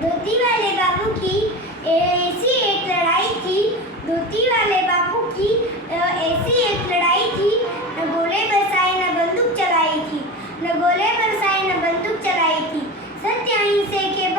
धोती वाले बाबू की ऐसी एक लड़ाई थी। धोती वाले बाबू की ऐसी एक लड़ाई थी। न गोले बरसाए न बंदूक चलाई थी। न गोले बरसाए न बंदूक चलाई थी। सत्य अहिंसे के